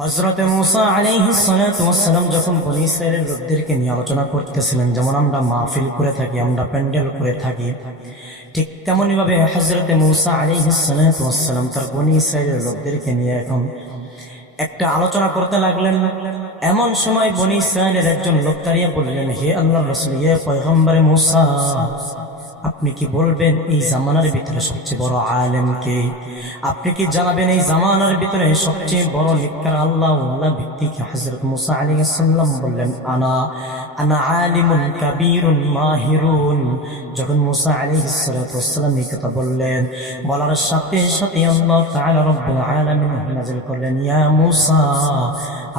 হজরতে মুসা আলাইহিসালাম যখন বনি ইসরায়েলের লোকদেরকে নিয়ে আলোচনা করতেছিলেন, যেমন আমরা মাহফিল করে থাকি, আমরা প্যান্ডেল করে থাকি, ঠিক তেমনই ভাবে হজরতে মুসা আলাইহিসালাম তার বনি ইসরায়েলের লোকদেরকে নিয়ে এখন একটা আলোচনা করতে লাগলেন। এমন সময় বনি ইসরায়েলের একজন লোক দাঁড়িয়ে বললেন, হে আল্লাহ রসুল ইয়ে পয়গম্বরে মুসা আপনি কি বলবেন এই জামানার ভিতরে সবচেয়ে বড় আলেম কে? আপনি কি জানাবেন এই জামানার ভিতরে সবচেয়ে বড় নিকার আল্লাহ ভিত্তিকে? হজরত মুসা আলী সাল্লাম বললেন, আনা আনা আলিমুন কাবীরুন মাহিরুন। যখন মুসা এই কথা বললেন, বলার সাথে সাথে আল্লাহ তাআলা রব্বুল করলেন, ইয়া মুসা,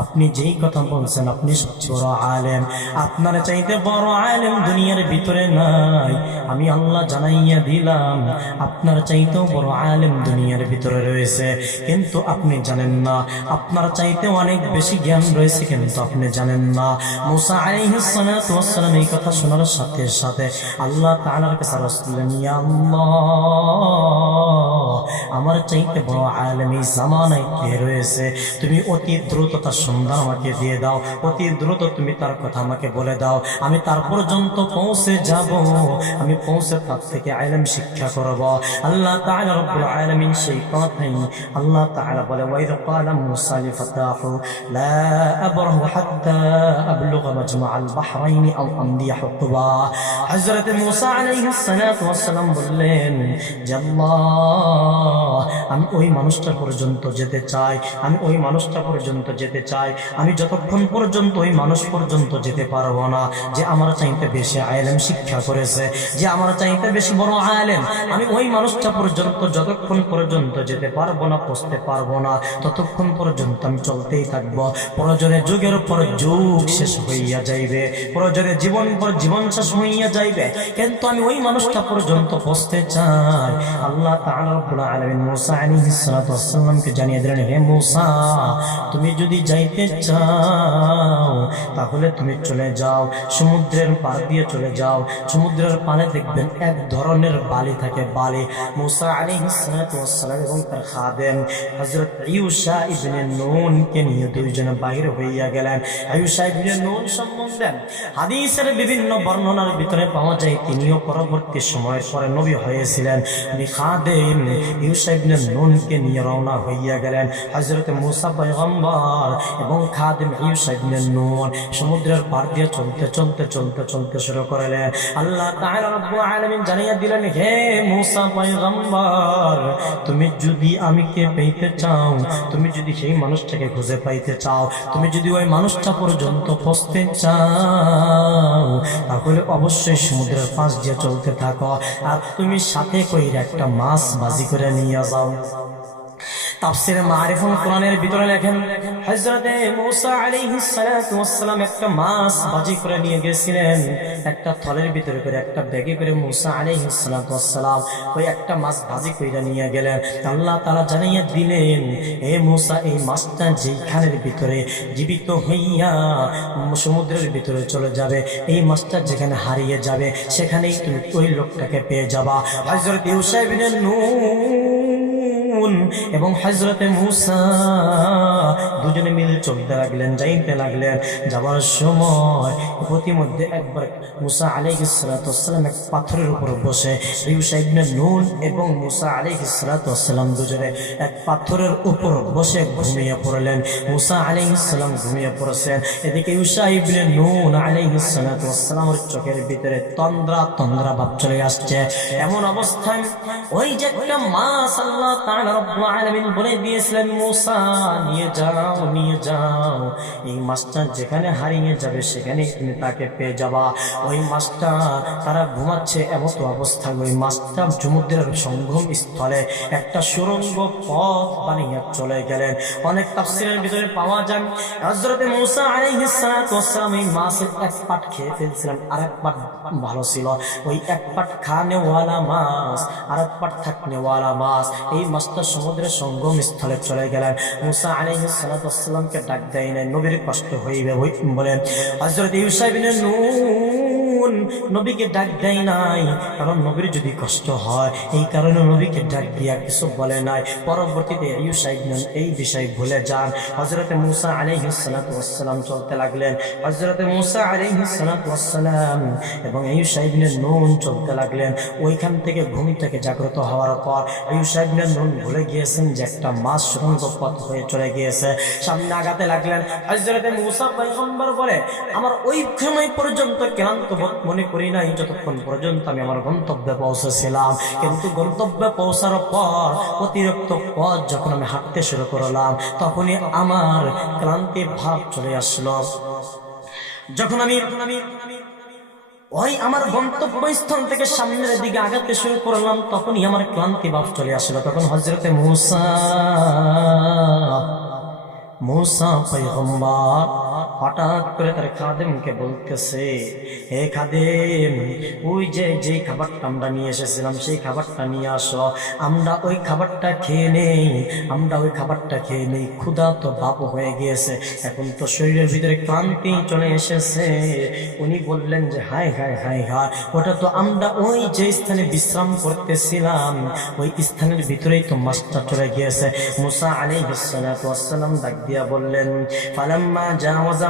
আপনি যেই কথা বলছেন আপনি সবচেয়ে বড় আলেম। আপনার চাইতে বড় আলেম দুনিয়ার ভিতরে নাই। আমি আল্লাহ জানাইয়া দিলাম, আপনার চাইতেও বড় আলেম দুনিয়ার ভিতরে রয়েছে। কিন্তু আপনি জানেন না, আপনার চাইতে অনেক বেশি জ্ঞান রয়েছে, কিন্তু আপনি জানেন না। মুসা আলাইহিস সালাতু এই কথা শোনার সাথে সাথে আল্লাহ তাআলার কাছে আরজ আল্লাহ! আমার চাইতে বড় আলেম এই জামানায় কে রয়েছে? তুমি অতি দ্রুত তার সন্ধান আমাকে দিয়ে দাও। অতি দ্রুত তুমি তার কথা আমাকে বলে দাও। আমি তার পর্যন্ত পৌঁছে যাব। আমি পৌঁছে তার থেকে আলেম শিক্ষা করব। আল্লাহ তাআলা রব্বুল আলামিন সেই কথাই আল্লাহ তাআলা বলে ওয়াইদ ক্বালা মুসা লিফাতাহু, লা আবরাহু হাত্তা আবলুগা আমি ওই মানুষটা পর্যন্ত যেতে চাই, আমি ওই মানুষটা পর্যন্ত যেতে চাই, আমি যতক্ষণ পর্যন্ত ওই মানুষ পর্যন্ত যেতে না, যে আমার চাইতে বেশি আলেম শিক্ষা করেছে, যে আমার চাইতে বেশি বড় আলেম, আমি ওই মানুষটা পর্যন্ত যতক্ষণ পর্যন্ত যেতে পারব না, পৌঁছতে পারব না, ততক্ষণ পর্যন্ত আমি চলতেই থাকব। প্রয়োজনে যুগের পর যুগ শেষ হইয়া যাইবে প্রয়োজনে জীবন পর জীবন শেষ হইয়া যাইবে। কিন্তু আমি ওই মানুষটা পর্যন্ত পৌঁছতে চাই। আল্লাহ তাআলা আলামিন মুসা আলাইহিস সালাতু ওয়াস সালামকে জানিয়ে দিলেন, হে মুসা, তুমি যদি যাইতে চাও, তাহলে তুমি চলে যাও। সমুদ্রের পার দিয়ে চলে যাও। সমুদ্রের পানে দেখবেন এক ধরনের বালি থাকে, বালি। মুসা আলাইহিস সালাতু ওয়াস সালাম এবং তার খাদেম হযরত ইউসা ইবনে নুন কে নিয়ে দুইজনে বাইরে হইয়া গেলেন। ইউসা ইবনে নুন হাদিসের বিভিন্ন বর্ণনার ভিতরে পাওয়া যায়, তিনিও পরবর্তী পরে নবী হয়েছিলেন। নুনকে নিয়ে রওনা হইয়া গেলেন। পয়গম্বর এবং খাদেম নুন সমুদ্রের পার দিয়ে চলতে চলতে চলতে চলতে শুরু করলেন। আল্লাহ জানিয়ে দিলেন, হে তুমি যদি আমিকে পেতে চাও, তুমি যদি সেই মানুষটাকে খুঁজে পাইতে চাও, তুমি যদি ওই মানুষটা পর্যন্ত পৌঁছতে চাও, তাহলে অবশ্যই সমুদ্রের পাশ দিয়ে চলতে থাকো। আর তুমি সাথে কইরা একটা মাছ বাজি করে নিয়ে যাও। কোরআনের ভিতরে একটা মাছ করে নিয়ে গেছিলেন। একটা থলের ভিতরে করে, একটা ব্যাগে করে ওই একটা মাছ বাজি কইরা নিয়ে গেলেন। আল্লাহ জানিয়ে দিলেন এই মাছটা যেইখানের ভিতরে জীবিত হইয়া সমুদ্রের ভিতরে চলে যাবে, এই মাছটা যেখানে হারিয়ে যাবে, সেখানেই তুমি ওই লোকটাকে পেয়ে যাবা। হযরত ইউসা ইবনে নূন এবং হজরতে মুসা দুজনে মিলে চলতে লাগলেন যাইতে লাগলেন। যাবার সময় প্রতিমধ্যে একবার মুসা আলাইহিসসালাম এক পাথরের উপর বসে ইউসা ইবনে নুন এবং মুসা আলাইহিসসালাম দুজনে এক পাথরের উপর বসে ঘুমিয়ে পড়লেন। মুসা আলাইহিসসালাম ঘুমিয়ে পড়েছেন। এদিকে ইউসা নুন আলাইহিসসালামের চোখের ভিতরে তন্দ্রা তন্দ্রা ভাব চলে আসছে। এমন অবস্থায় ওই যে একটা মাছ আল্লাহ তাআলা যেখানে হারিয়ে যাবে সেখানে তুমি তাকে পেয়ে যাবা। ওই মাছটা তারা ঘুমাচ্ছে এমত অবস্থায়। ওই মাছটা সমুদ্রের সঙ্গম স্থলে একটা সুরঙ্গ পথ বানিয়ে চলে গেলেন। অনেক তাফসিরের ভিতরে পাওয়া যায়, হযরতে মুসা আলাইহিস সালাতু এই মাছের এক পাট খেয়ে ফেলছিলেন, আরেক পাট ভালো ছিল। ওই এক পাট খানেওয়ালা মাছ, আরেক পাট থাকনেওয়ালা মাছ। এই মাছটা সমুদ্রের সঙ্গম স্থলে চলে গেলেন। মুসা আলী সালাতামকে ডাক দেয় নাই, নবীর কষ্ট হইবে বলেন। হজরত ইউসাইবিনের ইউসা নুন নবীকে ডাক দেয় নাই? কারণ নবীর যদি কষ্ট হয়, এই কারণে নবীকে ডাক দিয়া কিছু বলে নাই। পরবর্তীতে এই বিষয় ভুলে যান। হজরতে মুসা আলাইহিসালাম চলতে লাগলেন। হজরতে মুসা আলাইহিসালাম এবং ইউ সাহেবিনের নুন চলতে লাগলেন। ওইখান থেকে ভূমি থেকে জাগ্রত হওয়ার পর ইউ সাহেবিনের নুন ভুলে গিয়েছেন যে একটা মাস সুরঙ্গ পথ হয়ে চলে গিয়েছে। সামনে আগাতে লাগলেন। হজরতে মুসা বলে, আমার ওই সময় পর্যন্ত ক্লান্ত মনে করি নাই যতক্ষণ পর্যন্ত আমি আমার গন্তব্যে পৌঁছেছিলাম। কিন্তু গন্তব্যে পৌঁছার পর, অতিরিক্ত পথ যখন আমি হাঁটতে শুরু করলাম, তখনই আমার ক্লান্তি ভাব চলে আসলো। যখন আমি, ওই আমার গন্তব্যস্থল থেকে সামনের দিকে আগাতে শুরু করলাম, তখনই আমার ক্লান্তি ভাব চলে আসলো। তখন হজরতে মুসা মুসা পৈগম্বর হঠাৎ করে তার খাদেমকে বলতেছে, হে খাদেম, ওই যে যে খাবারটা আমরা নিয়ে এসেছিলাম, সেই খাবারটা নিয়ে আসো। আমরা ওই খাবারটা খেয়ে নেই, আমরা ওই খাবারটা খেয়ে নেই। ক্ষুধা তো বাপ হয়ে গিয়েছে। এখন তো শরীরের ভিতরে ক্লান্তি চলে এসেছে। উনি বললেন যে হাই হাই হাই হাই ওটা তো আমরা ওই যে স্থানে বিশ্রাম করতেছিলাম, ওই স্থানের ভিতরেই তো মাছটা চলে গিয়েছে। মুসা আলী সালাম ডাক দিয়া বললেন, ফালাম্মা লিফাতাহু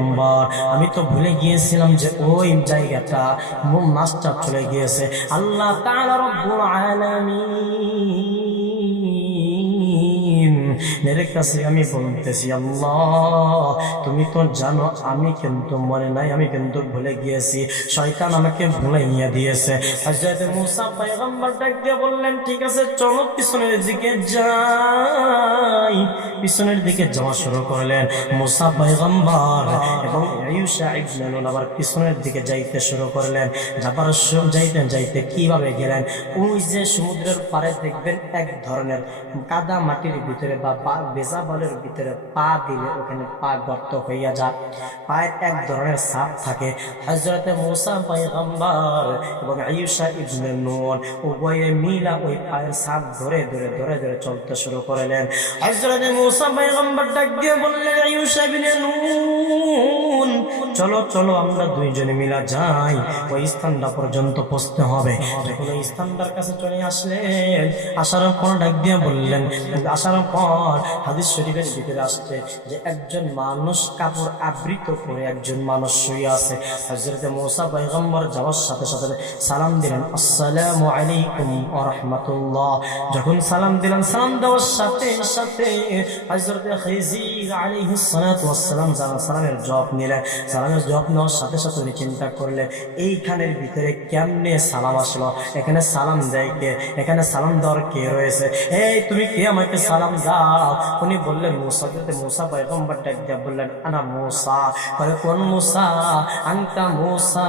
পয়গম্বর আমি তো ভুলে গিয়েছিলাম যে ওই জায়গাটা মাস্টার চলে গিয়েছে। আল্লাহ তাআলা রব্বুল মেরে কাছে আমি বলতেছি, আল্লাহ, তুমি তো জানো আমি কিন্তু মনে নাই, আমি কিন্তু ভুলে গিয়েছি। শয়তান আমাকে ভুলাইয়া দিয়েছে। হযরত মুসা পয়গম্বর ডাক দিয়ে বললেন, ঠিক আছে, চলো পিছনের দিকে যাই। পিছনের দিকে যাওয়া শুরু করলেন মুসা পয়গম্বর এবং ইউসা ইবনে আবার পিছনের দিকে যাইতে শুরু করলেন। যাবার সব যাইতে যাইতে কীভাবে গেলেন? ওই যে সমুদ্রের পাড়ে দেখবেন এক ধরনের কাদা মাটির ভিতরে বা পা, বেজা বলের ভিতরে পা দিলে ওখানে পা গর্ত হইয়া যায়। পায়ের এক ধরনের সাপ থাকে। হজরতে মোসা পাইগম্বর এবং আয়ুষা ইবনে নুন উভয়ে মিলা ওই পায়ের সাপ ধরে ধরে ধরে ধরে চলতে শুরু করলেন। হজরতে মোসা পাইগম্বর ডাক দিয়ে বললেন আয়ুষা ইবনে নুন চলো চলো আমরা দুইজনে মিলা যাই। ওই স্থানটা পর্যন্ত পৌঁছতে হবে। স্থানটার কাছে চলে আসলেন, আসার পর ডাক দিয়ে বললেন, আসার পর হাদিস শরীফের ভিতরে আসছে যে একজন মানুষ কাপড় আবৃত করে একজন মানুষ শুয়ে আছে। হজরত মোসা পয়গম্বর যাওয়ার সাথে সাথে সালাম দিলেন, আসসালামু আলাইকুম রাহমাতুল্লাহ। যখন সালাম দিলেন, সালাম দেওয়ার সাথে সাথে হজরত খিজির ওয়াস সালাম সালামের জবাব নিলেন জবাব নেওয়ার সাথে সাথে উনি চিন্তা করলেন, এইখানের ভিতরে কেমনে সালাম আসলো? এখানে সালাম দেয় কে? এখানে সালাম দেওয়ার কে রয়েছে? এই, তুমি কে আমাকে সালাম দাও? উনি বললেন, মুসা। যাতে মুসা পয়গম্বর ডাক দিয়া বললেন, আনা মুসা। বলে কোন মুসা? আনকা মুসা।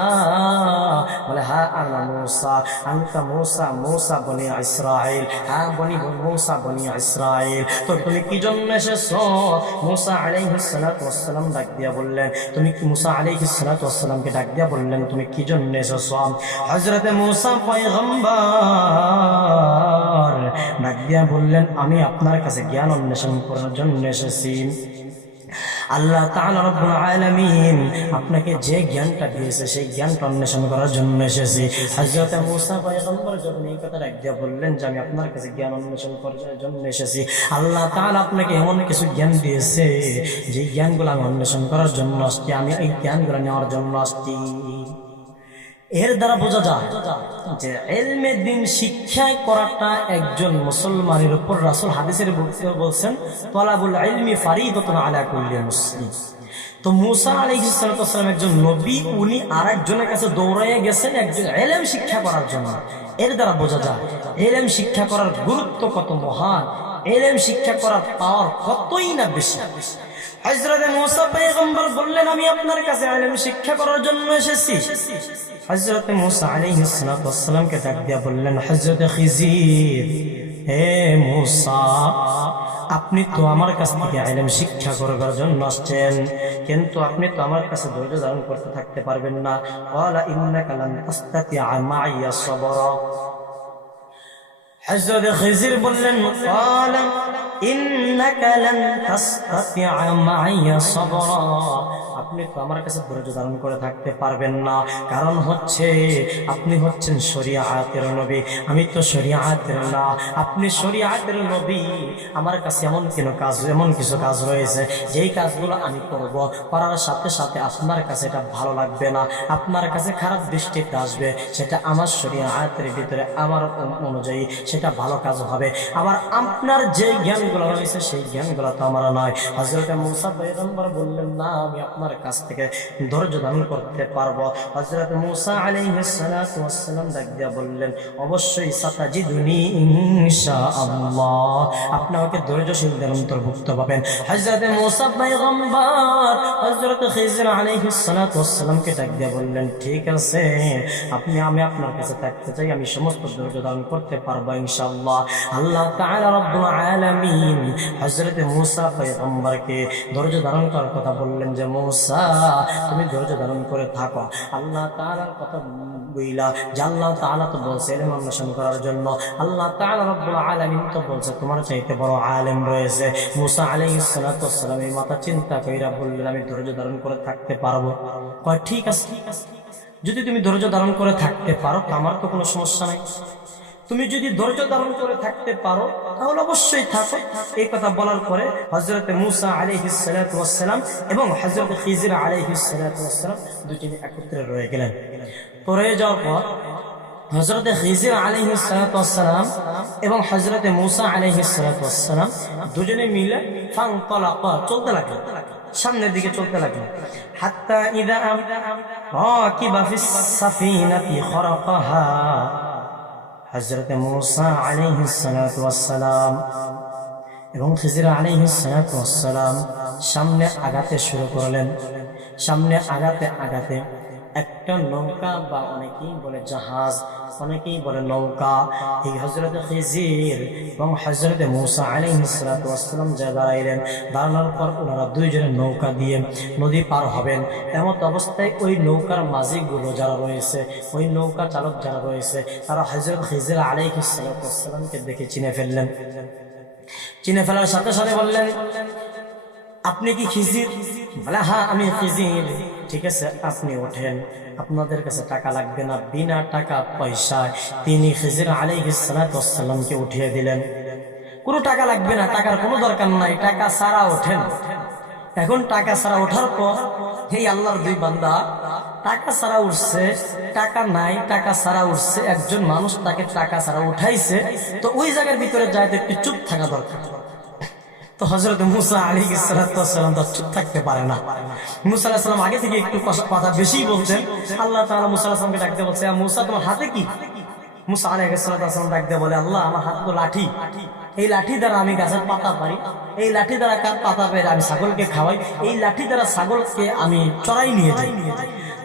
বলে হ্যাঁ আনা মুসা। আনকা মুসা মুসা বনি ইসরাইল হ্যাঁ বনি, মুসা বনি ইসরাইল তো তুমি কি জন্য এসেছ মুসা আলাইহিস সালাম ডাক দিয়া বললেন, তুমি কি মুসা আলাইহিস সালাতু ওয়াস সালামকে ডাক দিয়া বললেন, তুমি কি জন্য এসেছ? হযরতে মুসা পয়গম্বর ডাক দিয়া বললেন, আমি আপনার কাছে জ্ঞান অন্বেষণ করার জন্য এসেছি। আল্লাহ রব্বুল আলামিন আপনাকে যে জ্ঞানটা দিয়েছে, সেই জ্ঞানটা অন্বেষণ করার জন্য এসেছি। হাজরত মুসা পয়গম্বর যখন এই কথাটা ডাক বললেন যে, আমি আপনার কাছে জ্ঞান অন্বেষণ করার জন্য এসেছি। আল্লাহ তাহলে আপনাকে এমন কিছু জ্ঞান দিয়েছে, যে জ্ঞানগুলো আমি অন্বেষণ করার জন্য আসছি। আমি এই জ্ঞানগুলো নেওয়ার জন্য আসছি। এর দ্বারা বোঝা যায় যে এলমে দিন শিক্ষা করাটা একজন মুসলমানের উপর রাসুল হাদিসের বলছেন, তলাবুল ইলমি ফারিদতুন আলা কুল্লি মুসলিম। তো মুসা আলাইহিস সালাম একজন নবী, উনি আর একজনের কাছে দৌড়াইয়া গেছেন একজন এলেম শিক্ষা করার জন্য। এর দ্বারা বোঝা যায়, এলেম শিক্ষা করার গুরুত্ব কত মহান, এলেম শিক্ষা করার পাওয়ার কতই না বেশি। হজরত মুসা বললেন, আমি আপনার কাছে আলেম শিক্ষা করার জন্য এসেছি। হজরত ডাক বললেন খিজির, হে মোসা, আপনি তো আমার কাছ থেকে আইলেম শিক্ষা করবার জন্য আসছেন, কিন্তু আপনি তো আমার কাছে ধৈর্য ধারণ করতে থাকতে পারবেন না। ওয়ালা কালাম আস্তাতি আমাইয়া সবর। হযরত খিজির বললেন ওয়ালা আপনি তো আমার কাছে ধৈর্য ধারণ করে থাকতে পারবেন না। কারণ হচ্ছে, আপনি হচ্ছেন শরিয়াহাতের নবী। আমি তো শরিয়াহাতের না। আপনি শরিয়াহাতের নবী। আমার কাছে এমন কেন কাজ, এমন কিছু কাজ রয়েছে? যেই কাজগুলো আমি করব, করার সাথে সাথে আপনার কাছে এটা ভালো লাগবে না। আপনার কাছে খারাপ দৃষ্টিতে আসবে। সেটা আমার শরিয়াহাতের ভিতরে, আমার অনুযায়ী সেটা ভালো কাজ হবে। আবার আপনার যে জ্ঞান জ্ঞানগুলো রয়েছে সেই জ্ঞানগুলো তো আমার নয় বললেন, না, আমি আপনার কাছ থেকে ধৈর্য ধারণ করতে পারব। হজরত মুসা আলাইহিস সালাতু ওয়াস সালাম ডাক দিয়া বললেন, অবশ্যই ইনশাআল্লাহ। আপনি আমাকে ধৈর্যশীলদের অন্তর্ভুক্ত পাবেন। হজরত মুসা পয়গম্বর হজরত খিজর ওয়াস ডাক দিয়া বললেন, ঠিক আছে, আপনি, আমি আপনার কাছে থাকতে চাই, আমি সমস্ত ধৈর্য ধারণ করতে পারব ইনশাআল্লাহ। আল্লাহ তাআলা রব্বুল আলামিন হযরত মূসা পয়গম্বরকে ধৈর্য ধারণ করার কথা বললেন যে, মূসা, তুমি ধৈর্য ধারণ করে থাকো। আল্লাহ তাআলার কথা বইলা যে আল্লাহ তাআলা তো বলছে ইলম অন্বেষণ করার জন্য। আল্লাহ তাআলা রব্বুল আলামিন তো বলছে, তোমার চাইতে বড় আলেম রয়েছে। মূসা ওয়াস সালাম এই মাথা চিন্তা কইরা বললেন, আমি ধৈর্য ধারণ করে থাকতে পারব। কয়, ঠিক আছে। ঠিক আছে যদি তুমি ধৈর্য ধারণ করে থাকতে পারো আমার তো কোনো সমস্যা নাই। তুমি যদি ধৈর্য ধারণ করে থাকতে পারো, তাহলে অবশ্যই থাকো। এই কথা বলার পরে হজরত মুসা আলিহিসালাম এবং হজরত খিজির আলিহিসালাম দুজনে একত্রে রয়ে গেলেন। তো রয়ে যাওয়ার পর হজরত খিজির আলিহিসালাম এবং হজরত মুসা আলিহিসালাম দুজনে মিলে ফাং তলাকা চলতে লাগল সামনের দিকে চলতে লাগল হাত্তা ইদা রাকিবা ফিস সাফিনাতি খরাকাহা। হজরত মৌসা আলাইহিসালাম এবং খিজির আলাইহিসালাম সামনে আগাতে শুরু করলেন। সামনে আগাতে আগাতে একটা নৌকা বা অনেকেই বলে জাহাজ, অনেকেই বলে নৌকা। এই হজরত খিজির এবং হজরত মুসা আলাইহিসালাম যা দাঁড়াইলেন, দাঁড়ানোর পর ওনারা দুইজনে নৌকা দিয়ে নদী পার হবেন। এমত অবস্থায় ওই নৌকার মাঝিগুলো যারা রয়েছে, ওই নৌকা চালক যারা রয়েছে, তারা হজরত খিজির আলাইহিসালামকে দেখে চিনে ফেললেন। চিনে ফেলার সাথে সাথে বললেন, আপনি কি খিজির? বলে হ্যাঁ আমি খিজির। ঠিক আছে, আপনি ওঠেন। আপনাদের কাছে টাকা লাগবে না, বিনা টাকা পয়সায় তিনি খিজির আলাইহিসালামকে উঠিয়ে দিলেন। কোনো টাকা লাগবে না, টাকার কোনো দরকার নাই, টাকা সারা ওঠেন। এখন টাকা ছাড়া ওঠার পর এই আল্লাহর দুই বান্দা, টাকা ছাড়া উঠছে, টাকা নাই, টাকা ছাড়া উঠছে, একজন মানুষ তাকে টাকা ছাড়া উঠাইছে, তো ওই জায়গার ভিতরে যায় একটু চুপ থাকা দরকার। তো হজরত মুসা আলী সালাম তো চুপ থাকতে পারে না। মুসা আলাহিসাম আগে থেকে একটু কথা- বেশি বলছেন আল্লাহ তাআলা মুসা ডাকতে বলছে মুসা, তোমার হাতে কি? মুসা ডাকতে বলে, আল্লাহ, আমার হাতে তো লাঠি। এই লাঠি দ্বারা আমি গাছের পাতা পারি। এই লাঠি দ্বারা কার পাতা পেরে আমি ছাগলকে খাওয়াই। এই লাঠি দ্বারা ছাগলকে আমি চড়াই নিয়ে যাই।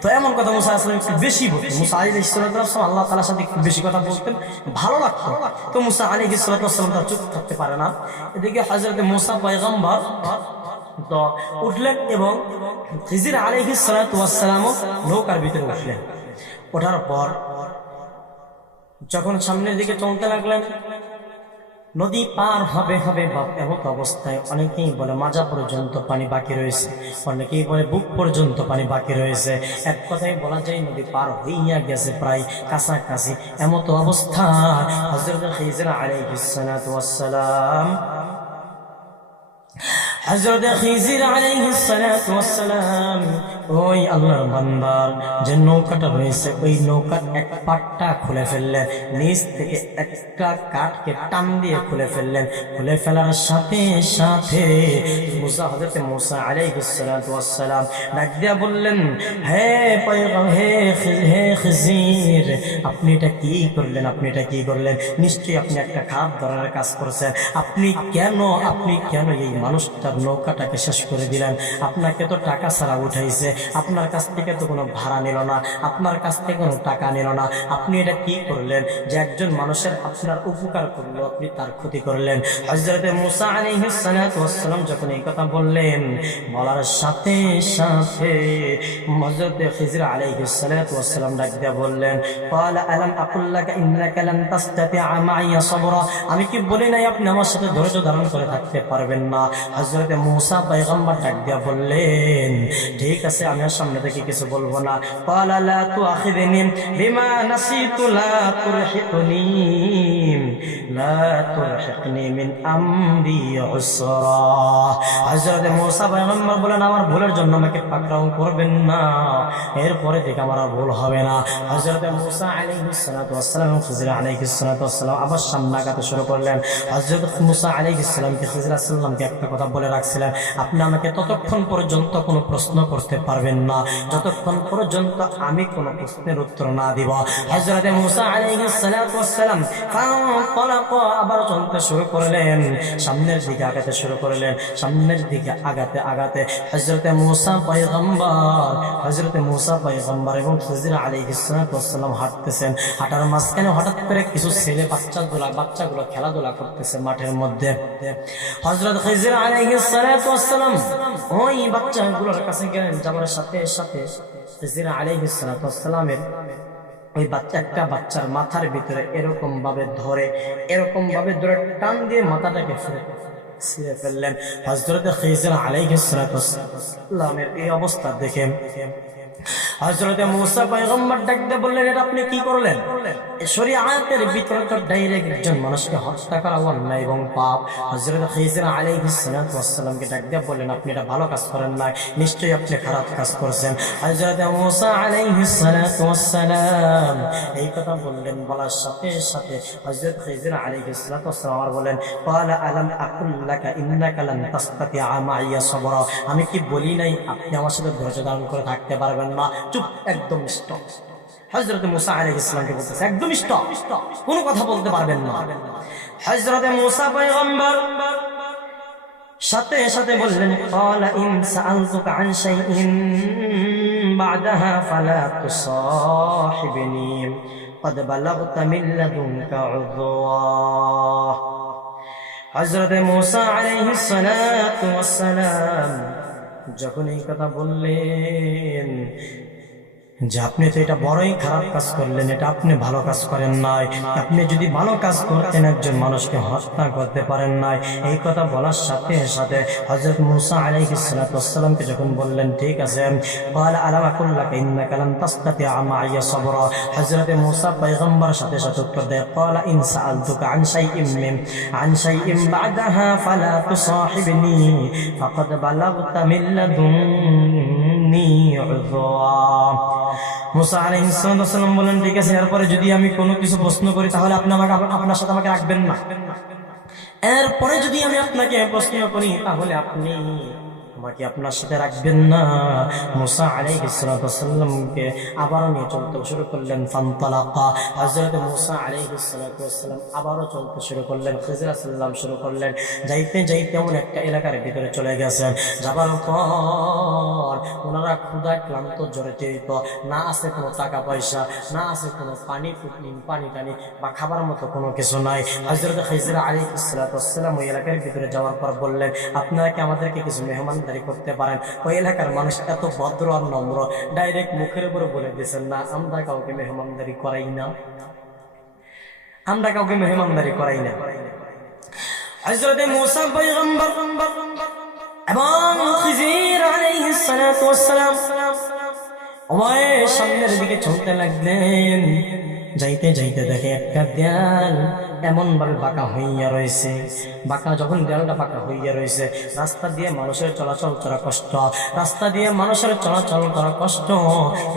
তো এমন কথা মুসা আসলাম একটু বেশি বলতেন। মুসা আলী ইসলাম আল্লাহ তালার সাথে একটু বেশি কথা বলতেন, ভালো লাগতো। তো মুসা আলী ইসলাম তার চুপ থাকতে পারে না। এদিকে হজরত মুসা পয়গম্বর তো উঠলেন এবং খিজির আলহি সালাতামও নৌকার ভিতরে উঠলেন। ওঠার পর যখন সামনের দিকে চলতে লাগলেন নদী পার হবে হবে এমত অবস্থায় অনেকেই বলে মাজা পর্যন্ত পানি বাকি রয়েছে। অনেকেই বলে বুক পর্যন্ত পানি বাকি রয়েছে। এক কথায় বলা যায় নদী পার হইয়া গেছে প্রায় কাছাকাছি। এমত অবস্থা। হজরত খিজরা আলাইহিস সালাতু হজরত খিজির আলাইহিস সালাতু ওয়াস সালাম ওই আল্লাহর বান্দার যে নৌকাটা রয়েছে, ওই নৌকার এক পাটটা খুলে ফেললেন। নিচ থেকে একটা কাঠকে টান দিয়ে খুলে ফেললেন। খুলে ফেলার সাথে সাথে মুসা হজরত মুসা আলাইহিস সালাতু ডাক দিয়া বললেন, হে হে হে খিজির, আপনি এটা কি করলেন? আপনি এটা কি করলেন? নিশ্চয়ই আপনি একটা খারাপ ধরনের কাজ করেছেন। আপনি কেন আপনি কেন এই মানুষটার নৌকাটাকে শেষ করে দিলেন? আপনাকে তো টাকা ছাড়া উঠাইছে। আপনার কাছ থেকে তো কোনো ভাড়া নিল না, আপনার কাছ থেকে কোনো টাকা নিল না। আপনি এটা কি করলেন? যে একজন মানুষের আপনার উপকার করল, আপনি তার ক্ষতি করলেন। হজরতে মুসা আলিহাসালাম যখন এই কথা বললেন, বলার সাথে সাথে হজরতে খিজর আলিহাসালাম ডাক দিয়া বললেন আমি কি বলি নাই আপনি আমার সাথে ধৈর্য ধারণ করে থাকতে পারবেন না। হজরতে মুসা পাইগম্বর ডাক দিয়া বললেন, ঠিক আছে আমি সামনে থেকে কিছু বলব না। পালালা তো আখিদিনিম বিমা নাসিতু লা তুরহিতুনিম আমার ভুলের জন্য আমাকে পাকড়াও করবেন না। এরপরে থেকে আমার আর ভুল হবে না। একটা কথা বলে রাখছিলেন, আপনি আমাকে ততক্ষণ পর্যন্ত কোনো প্রশ্ন করতে পারবেন না। যতক্ষণ পর্যন্ত আমি কোনো প্রশ্নের উত্তর না দিব। হযরত মুসা আলাইহিস সালাম আবার চলতে শুরু করলেন। সামনের দিকে আগাতে শুরু করলেন। সামনের দিকে আগাতে আগাতে হজরতে মুসা পয়গম্বর হজরতে মুসা পয়গম্বর এবং আলাইহিস সালাতু ওয়াসসালাম হাঁটতেছেন। হাঁটার মাঝখানে হঠাৎ করে কিছু ছেলে বাচ্চাগুলা বাচ্চাগুলো খেলাধুলা করতেছে মাঠের মধ্যে। হজরত আলাইহিস সালাতু ওয়াসসালাম, ওই বাচ্চাগুলোর কাছে গেলেন যাবার সাথে সাথে খিজর আলাইহিস সালাতু ওয়াসসালামের ওই বাচ্চা একটা বাচ্চার মাথার ভিতরে এরকম ভাবে ধরে, এরকম ভাবে ধরে টান দিয়ে মাথাটাকে ফেলে ছিঁড়ে ফেললেন। হজরত খিজর আলাইহিস এই অবস্থা দেখে হজরতে মুসা পয়গম্বর ডাকতে বললেন এটা আপনি কি করলেন শরীয়তের ভিতরে তো ডাইরেক্ট একজন মানুষকে হত্যা করা অন্যায় এবং পাপ হজরত খিজর আলাইহিস সালাতু ওয়াসসালামকে ডাক দিয়ে বললেন আপনি এটা ভালো কাজ করেন নাই নিশ্চয়ই আপনি খারাপ কাজ করছেন হজরত মুসা আলাইহিস সালাতু ওয়াসসালাম এই কথা বললেন বলার সাথে সাথে হজরত খিজর আলাইহিস সালাতু ওয়াসসালাম আর বলেন قال আলাম আকুল লাকা ইন্নাকা লান তাসতাতিআ মাইয়া সাবরা আমি কি বলি নাই আপনি আমার সাথে ধৈর্য ধারণ করে থাকতে পারবেন না চুপ একদম স্টপ হজরত মুসা আলাইহিস সালামকে বলতেছে একদম স্টপ কোনো কথা বলতে পারবেন না হজরত মুসা পয়গম্বর সাথে সাথে বললেন قال إن سألتك عن شيء بعدها فلا تصاحبني قد بلغت من لدنك عذرا হজরত মুসা আলাইহিস সালাতু ওয়াসসালাম যখন এই কথা বললেন যে আপনি তো এটা বড়ই খারাপ কাজ করলেন, এটা আপনি ভালো কাজ করেন নাই। আপনি যদি ভালো কাজ করতেন, একজন মানুষকে হত্যা করতে পারেন নাই। এই কথা বলার সাথে সাথে হজরত মুসা আলাইসালামকে যখন বললেন, ঠিক আছে হজরত মুসা পৈগম্বর সাথে সাথে উত্তর দেয় মুসা আলী ইসলাম বলেন, ঠিক আছে, এরপরে যদি আমি কোনো কিছু প্রশ্ন করি, তাহলে আপনি আমাকে, আপনার সাথে আমাকে রাখবেন না। এরপরে যদি আমি আপনাকে প্রশ্ন করি, তাহলে আপনি আমাকে আপনার সাথে রাখবেন না। মুসা আলাইহিসসালামকে আবারও নিয়ে চলতে শুরু করলেন, ফান্তালাকা। হযরত মুসা আলাইহিসসালাম আবারও চলতে শুরু করলেন, খিজর সাল্লাম শুরু করলেন। যাইতে যাইতে এমন একটা এলাকার ভিতরে চলে গেছেন। যাবার পর ওনারা ক্ষুদায় ক্লান্ত জড়িত না আছে কোনো টাকা পয়সা, না আছে কোনো পানি পানি টানি বা খাবার মতো কোনো কিছু নাই। হজরত খিজর আলাইহিসসালাম ওই এলাকার ভিতরে যাওয়ার পর বললেন, আপনারা কি আমাদেরকে কিছু মেহমানদারি করতে পারেন। ওই এলাকার মানুষ এত ভদ্র আর নম্র। ডাইরেক্ট মুখের উপরে বলে দিয়েছেন, না, আমরা কাউকে মেহমানদারি করাই না। আমরা কাউকে মেহমানদারি করাই না। এবং সামনের দিকে চলতে লাগলেন। যাইতে যাইতে দেখে একটা দেয়াল এমন ভাবে বাঁকা হইয়া রয়েছে। বাঁকা যখন দেয়ালটা বাঁকা হইয়া রয়েছে, রাস্তা দিয়ে মানুষের চলাচল করা কষ্ট, রাস্তা দিয়ে মানুষের চলাচল করা কষ্ট।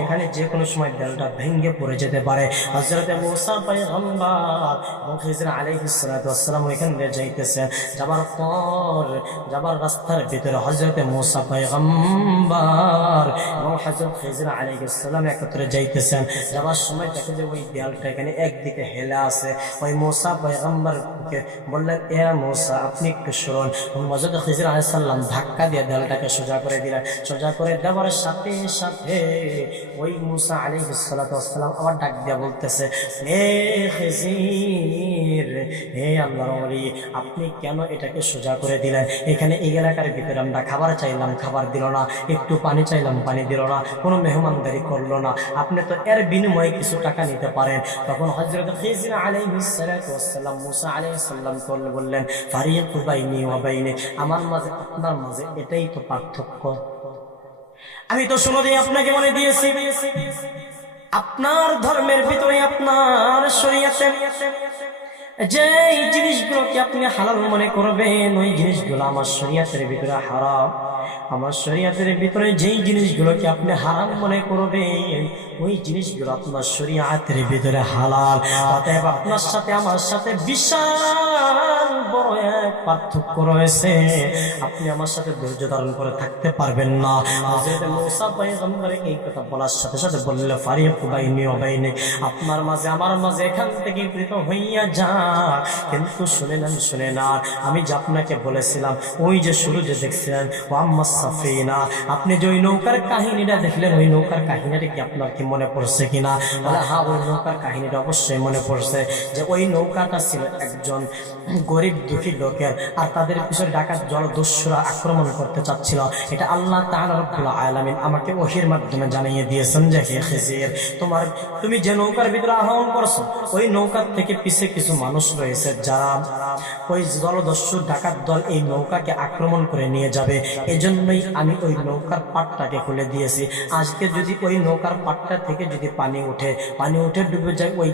এখানে যে কোনো সময় দেয়ালটা ভেঙে পড়ে যেতে পারে। হজরতে এখান দিয়ে যাইতেছে। যাবার পর, যাবার রাস্তার ভিতরে হজরতে মুসা পয়গম্বর এবং হজরত একত্রে যাইতেছেন। যাবার সময় দেখে যে ওই দেয়াল দেয়ালটা এখানে একদিকে হেলে আছে। ওই মোসা পয়গম্বরকে বললেন, এ মোসা, আপনি একটু শুনুন। মজদ খিজির আলাইসাল্লাম ধাক্কা দিয়ে দেয়ালটাকে সোজা করে দিলেন। সোজা করে দেওয়ার সাথে সাথে ওই মুসা আলী সালাম আবার ডাক দিয়া বলতেছে হে আল্লাহর আপনি কেন এটাকে সোজা করে দিলেন? এখানে এই এলাকার ভিতরে আমরা খাবার চাইলাম, খাবার দিল না। একটু পানি চাইলাম, পানি দিল না। কোনো মেহমানদারি করল না। আপনি তো এর বিনিময়ে কিছু টাকা নিতে পারেন। তখন হজরত খিজির আলাইহিসসালাম মুসা আলাইহিসসালাম বললেন, ফারিয়াকু বাইনি ওয়া বাইনি, আমার মাঝে, আপনার মাঝে এটাই তো পার্থক্য। আমি তো শুনো দিয়ে আপনাকে মনে দিয়েছি। আপনার ধর্মের ভিতরে আপনার শরীয়তে যে এই জিনিসগুলোকে আপনি হালাল মনে করবেন, ওই জিনিসগুলো আমার শরীয়তের ভিতরে হারাম। আমার শরীয়তের ভিতরে যেই জিনিসগুলোকে আপনি হারাম মনে করবেন, ওই জিনিসগুলো আপনার শরীয়তের ভিতরে হালাল। অতএব আপনার সাথে, আমার সাথে বিশাল বড় এক পার্থক্য রয়েছে। আপনি আমার সাথে ধৈর্য ধারণ করে থাকতে পারবেন না। এই কথা বলার সাথে সাথে বললে আপনার মাঝে আমার মাঝে এখান থেকে পৃত হইয়া যা। কিন্তু শুনে নেন শুনে না আমি যে আপনাকে বলেছিলাম, ওই যে শুরু যে দেখছিলেন, ও আম্মা সাফিনা, আপনি যে ওই নৌকার কাহিনীটা দেখলেন, ওই নৌকার কাহিনীটা কি আপনার কি মনে পড়ছে কিনা? হ্যাঁ ওই নৌকার কাহিনীটা অবশ্যই মনে পড়ছে যে ওই নৌকাটা ছিল একজন গরিব, দুঃখী লোকের আর তাদের পিছনে ডাকাত জলদস্যুরা আক্রমণ করতে চাচ্ছিল। এটা আল্লাহ তাআলা আলামিন আমাকে ওহির মাধ্যমে জানিয়ে দিয়েছেন যে তোমার, তুমি যে নৌকার ভিতরে আহ্বান করছ, ওই নৌকার থেকে পিছে কিছু মানুষ রয়েছে যারা ওই জলদস্যু ডাকাত দল এই নৌকাকে আক্রমণ করে নিয়ে যাবে। এজন্যই আমি ওই নৌকার পাটটাকে খুলে দিয়েছি। আজকে যদি ওই নৌকার পাটটা থেকে যদি পানি উঠে পানি উঠে ডুবে যায়, ওই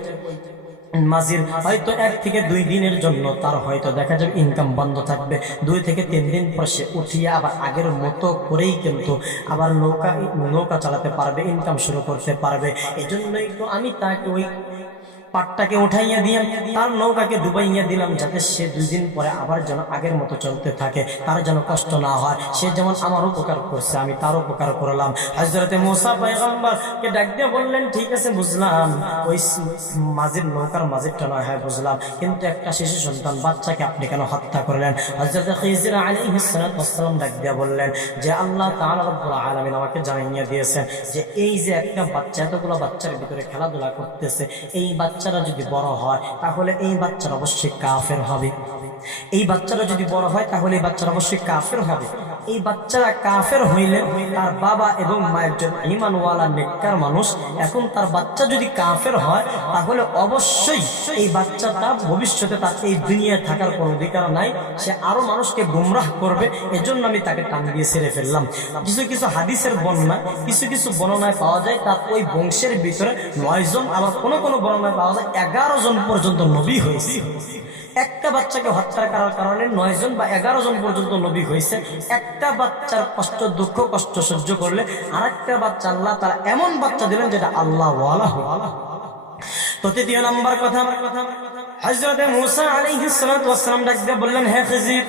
মাঝির হয়তো এক থেকে দুই দিনের জন্য, তার হয়তো দেখা যাবে ইনকাম বন্ধ থাকবে। দুই থেকে তিন দিন পর সে উঠিয়ে আবার আগের মতো করেই কিন্তু আবার নৌকা নৌকা চালাতে পারবে ইনকাম শুরু করতে পারবে। এজন্যই তো আমি তাকে ওই পাটটাকে উঠাইয়া দিয়ে তার নৌকাকে ডুবাইয়া দিলাম যাতে সে দুই দিন পরে আবার যেন আগের মতো চলতে থাকে, তার যেন কষ্ট না হয়। সে যেমন আমার উপকার করছে, আমি তার উপকার করলাম। হজরতে মোসা পয়গম্বরকে ডাক দিয়ে বললেন, ঠিক আছে, বুঝলাম। ওই মাঝির নৌকার মাঝিরটা নয় হয়, বুঝলাম। কিন্তু একটা শিশু সন্তান বাচ্চাকে আপনি কেন হত্যা করলেন? হজরত খিজির আলাইহিস সালাম ডাক দিয়ে বললেন, যে আল্লাহ আলামিন আমাকে জানিয়ে দিয়েছেন যে, এই যে একটা বাচ্চা, এতগুলো বাচ্চার ভিতরে খেলাধুলা করতেছে, এই বাচ্চারা যদি বড় হয়, তাহলে এই বাচ্চারা অবশ্যই কাফের হবে। এই বাচ্চারা যদি বড় হয়, তাহলে এই বাচ্চারা অবশ্যই কাফের হবে। এই বাচ্চারা কাফের হইলে তার বাবা এবং মা একজন ইমানওয়ালা নেককার মানুষ। এখন তার বাচ্চা যদি কাফের হয়, তাহলে অবশ্যই এই বাচ্চাটা ভবিষ্যতে তার এই দুনিয়ায় থাকার কোনো অধিকার নাই। সে আরও মানুষকে গুমরাহ করবে। এজন্য আমি তাকে টান দিয়ে ছেড়ে ফেললাম। কিছু কিছু হাদিসের বর্ণনা, কিছু কিছু বর্ণনায় পাওয়া যায়, তার ওই বংশের ভিতরে নয় জন আবার কোনো কোনো বর্ণনায় পাওয়া যায়, এগারো জন পর্যন্ত নবী হয়েছে। একটা বাচ্চাকে হত্যা করার কারণে নয় জন বা এগারো জন পর্যন্ত নবী হয়েছে। একটা বাচ্চার কষ্ট, দুঃখ, কষ্ট সহ্য করলে আর একটা বাচ্চা আল্লাহ তারা এমন বাচ্চা দিলেন যেটা আল্লাহ তো তৃতীয় নাম্বার কথা হজরত মুসা সালাতু ওয়াসসালাম ডাক দিয়ে বললেন, হে খিজির,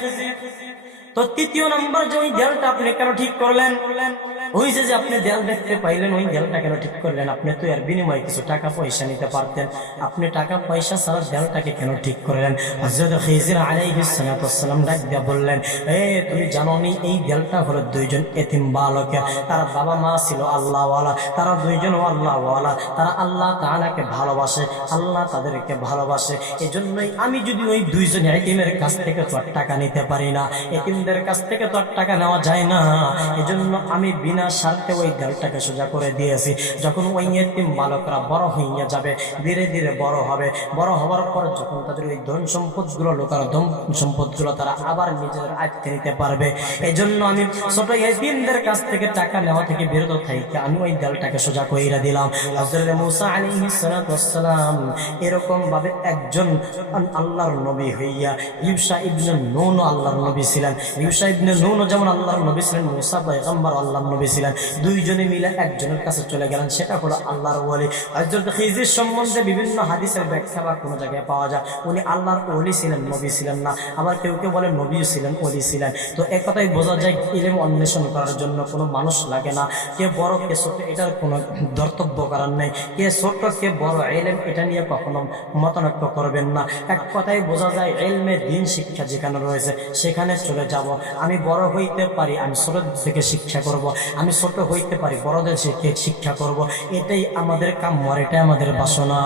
তো তৃতীয় নাম্বার যে ওই আপনি কেন ঠিক করলেন? যে আপনি দেয়াল দেখতে পাইলেন, ওই দেয়ালটা কেন ঠিক করলেন? আপনি তো এর বিনিময়ে কিছু টাকা, পয়সা নিতে পারতেন। আপনি টাকা, পয়সা ছাড়া দেয়ালটাকে কেন ঠিক করলেন? ডাক দিয়ে বললেন, এ, তুমি জানো নি এই দেয়ালটা হলো দুইজন এতিম বালকের। তার বাবা মা ছিল আল্লাহওয়ালা, তারা আল্লাহওয়ালা। তারা আল্লাহ ভালোবাসে, আল্লাহ তাদেরকে ভালোবাসে। এজন্যই আমি যদি ওই দুইজন এতিমের কাছ থেকে তো টাকা নিতে পারি না, এতিমদের কাছ থেকে তো টাকা নেওয়া যায় না। এজন্য আমি স্বার্থে ওই দেলটাকে সোজা করে দিয়েছি। যখন ওই এতিম বালকরা বড় হইয়া যাবে, ধীরে ধীরে বড় হবে। বড় হওয়ার পর যখন তাদের ওই ধন সম্পদগুলো লোকার ধন সম্পদগুলো তারা আবার নিজেদের আয়ত্তে নিতে পারবে। এই জন্য আমি ছোট এতিমদের কাছ থেকে টাকা নেওয়া থেকে বিরত থাকি আমি ওই দেলটাকে সোজা কইরা দিলাম। এরকম ভাবে একজন আল্লাহর নবী হইয়া ইউসা ইবনে নুন আল্লাহর নবী ছিলেন। ইউসা ইবনে নুন যেমন আল্লাহর নবী ছিলেন, মুসা পয়গম্বর আল্লাহর নবী নবী ছিলেন দুইজনে মিলে একজনের কাছে চলে গেলেন, সেটা হলো আল্লাহর ওলি হযরত খিজির সম্বন্ধে বিভিন্ন হাদিসের ব্যাখ্যা বা কোনো জায়গায় পাওয়া যায়, উনি আল্লাহর ওলি ছিলেন, নবী ছিলেন না। আবার কেউ কেউ বলে নবীও ছিলেন, ওলি ছিলেন। তো এক কথাই বোঝা যায় ইলেম অন্বেষণ করার জন্য কোনো মানুষ লাগে না। কে বড়, কে ছোট, এটার কোনো ধর্তব্য করার নেই। কে ছোট, কে বড় এলেম এটা নিয়ে কখনো মতানৈক্য করবেন না। এক কথাই বোঝা যায় এলমে দিন শিক্ষা যেখানে রয়েছে, সেখানে চলে যাব। আমি বড় হইতে পারি, আমি ছোট থেকে শিক্ষা করব। আমি ছোট হইতে পারি বড়দের শিক্ষা করব। এটাই আমাদের কাম্য আর এটাই আমাদের বাসনা।